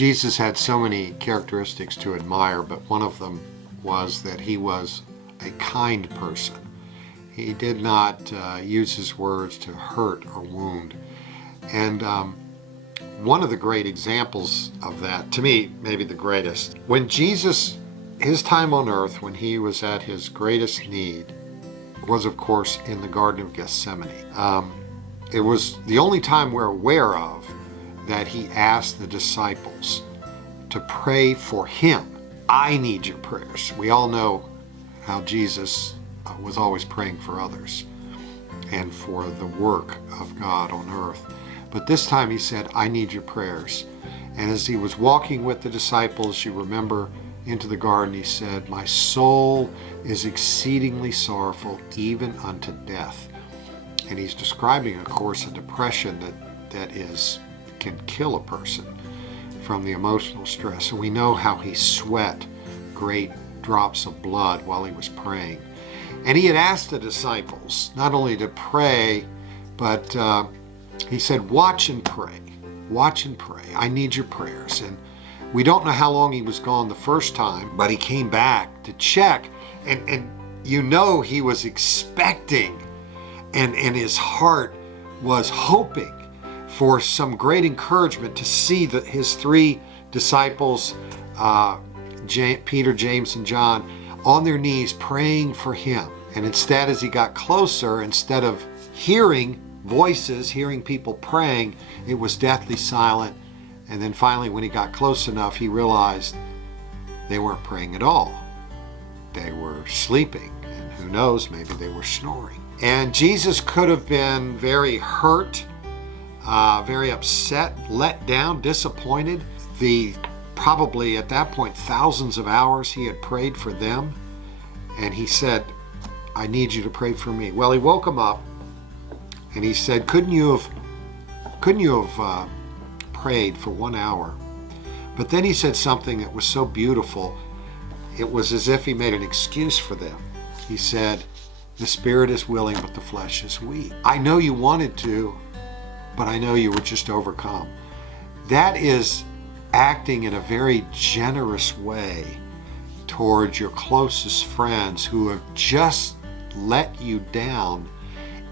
Jesus had so many characteristics to admire, but one of them was that he was a kind person. He did not use his words to hurt or wound. And one of the great examples of that, to me, maybe the greatest, when Jesus, his time on earth, when he was at his greatest need, was, of course, in the Garden of Gethsemane. It was the only time we're aware of that he asked the disciples to pray for him. I need your prayers. We all know how Jesus was always praying for others and for the work of God on earth. But this time he said, I need your prayers. And as he was walking with the disciples, you remember, into the garden, he said, my soul is exceedingly sorrowful, even unto death. And he's describing, of course, a depression that can kill a person from the emotional stress. And we know how he sweat great drops of blood while he was praying. And he had asked the disciples not only to pray, but he said, watch and pray. Watch and pray. I need your prayers. And we don't know how long he was gone the first time, but he came back to check. And you know he was expecting, and his heart was hoping for some great encouragement to see that his three disciples, Peter, James, and John, on their knees praying for him. And instead, as he got closer, instead of hearing voices, hearing people praying, it was deathly silent. And then finally, when he got close enough, he realized they weren't praying at all. They were sleeping, and who knows, maybe they were snoring. And Jesus could have been very hurt, very upset, let down, disappointed. Probably at that point, thousands of hours he had prayed for them. And he said, I need you to pray for me. Well, he woke him up and he said, couldn't you have prayed for 1 hour? But then he said something that was so beautiful. It was as if he made an excuse for them. He said, the spirit is willing, but the flesh is weak. I know you wanted to, but I know you were just overcome. That is acting in a very generous way towards your closest friends who have just let you down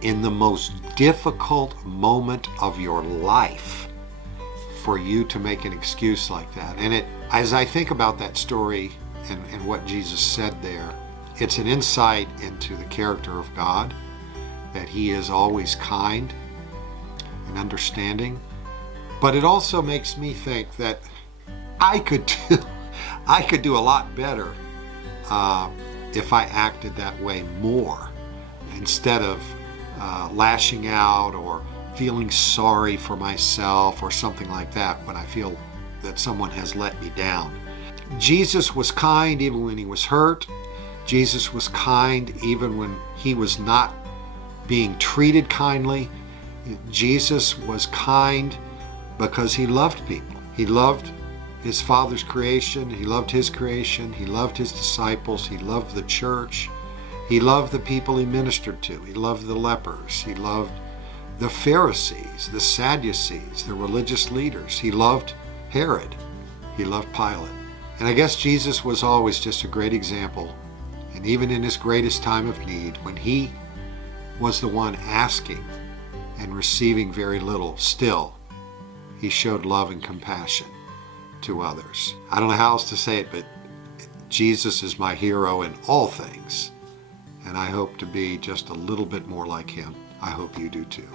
in the most difficult moment of your life, for you to make an excuse like that. And as I think about that story and what Jesus said there, it's an insight into the character of God, that he is always kind and understanding. But it also makes me think that I could do a lot better if I acted that way more, instead of lashing out or feeling sorry for myself or something like that when I feel that someone has let me down. Jesus was kind even when he was hurt. Jesus was kind even when he was not being treated kindly. Jesus was kind because he loved people. He loved his Father's creation. He loved his creation. He loved his disciples. He loved the church. He loved the people he ministered to. He loved the lepers. He loved the Pharisees, the Sadducees, the religious leaders. He loved Herod. He loved Pilate. And I guess Jesus was always just a great example. And even in his greatest time of need, when he was the one asking and receiving very little, still, he showed love and compassion to others. I don't know how else to say it, but Jesus is my hero in all things. And I hope to be just a little bit more like him. I hope you do too.